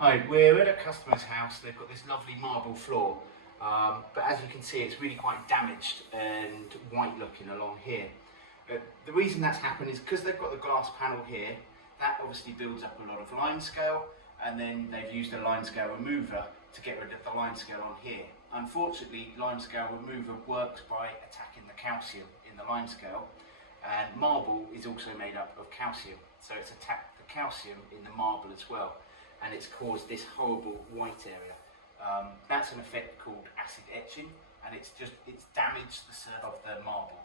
Hi, we're at a customer's house. They've got this lovely marble floor, but as you can see it's really quite damaged and white looking along here. The reason that's happened is because they've got the glass panel here, that obviously builds up a lot of limescale, and then they've used a limescale remover to get rid of the limescale on here. Unfortunately, limescale remover works by attacking the calcium in the limescale, and marble is also made up of calcium, so it's attacked the calcium in the marble as well, and it's caused this horrible white area. That's an effect called acid etching, and it's damaged the surface of the marble,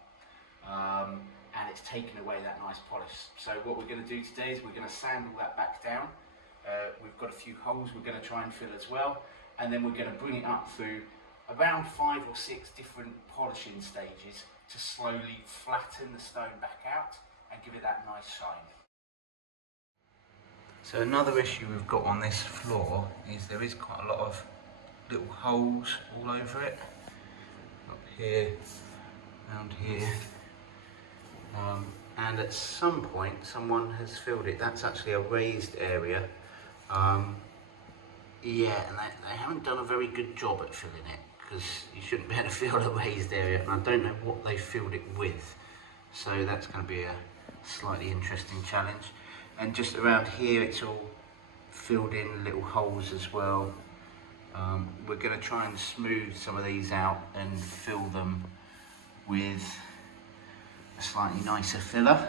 and it's taken away that nice polish. So what we're going to do today is we're going to sand all that back down. We've got a few holes we're going to try and fill as well, and then we're going to bring it up through around 5 or 6 different polishing stages to slowly flatten the stone back out and give it that nice shine. So another issue we've got on this floor is there is quite a lot of little holes all over it, up here, around here, and at some point someone has filled it. That's actually a raised area. Yeah, and they haven't done a very good job at filling it, because you shouldn't be able to fill a raised area, and I don't know what they filled it with. So that's going to be a slightly interesting challenge. And just around here it's all filled in little holes as well. We're going to try and smooth some of these out and fill them with a slightly nicer filler.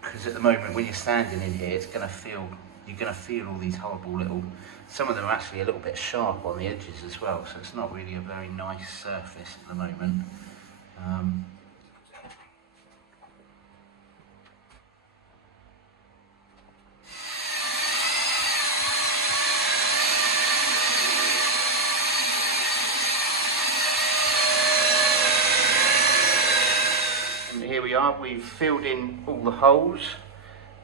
Because at the moment when you're standing in here, you're going to feel all these horrible little, some of them are actually a little bit sharp on the edges as well, so it's not really a very nice surface at the moment. And here we are, we've filled in all the holes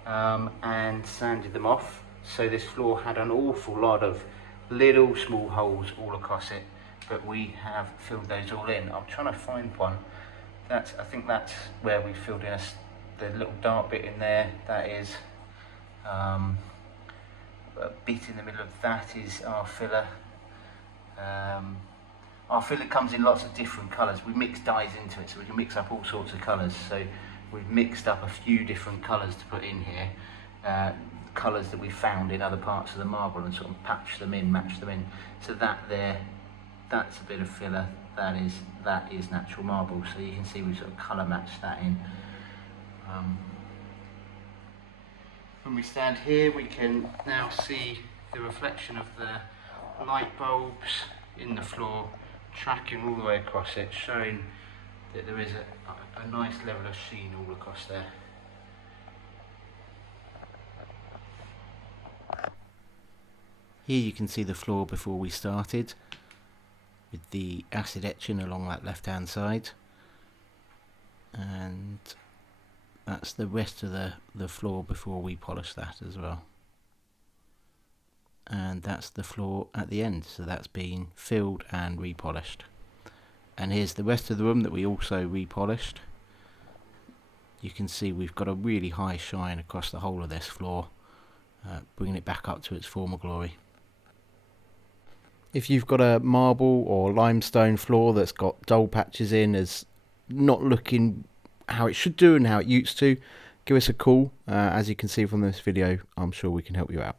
and sanded them off. So this floor had an awful lot of little small holes all across it, but we have filled those all in. I'm trying to find one. I think that's where we filled in the little dark bit in there. That is a bit in the middle of that is our filler. Our filler comes in lots of different colours. We mix dyes into it, so we can mix up all sorts of colours. So we've mixed up a few different colours to put in here. Colours that we found in other parts of the marble, and sort of patch them in, match them in. So that there, that's a bit of filler. That is natural marble. So you can see we sort of colour matched that in. When we stand here, we can now see the reflection of the light bulbs in the floor, tracking all the way across it, showing that there is a nice level of sheen all across there. Here you can see the floor before we started, with the acid etching along that left hand side, and that's the rest of the floor before we polish that as well. And that's the floor at the end, so that's been filled and repolished. And here's the rest of the room that we also repolished. You can see we've got a really high shine across the whole of this floor, bringing it back up to its former glory. If you've got a marble or limestone floor that's got dull patches in, is not looking how it should do and how it used to, give us a call. As you can see from this video, I'm sure we can help you out.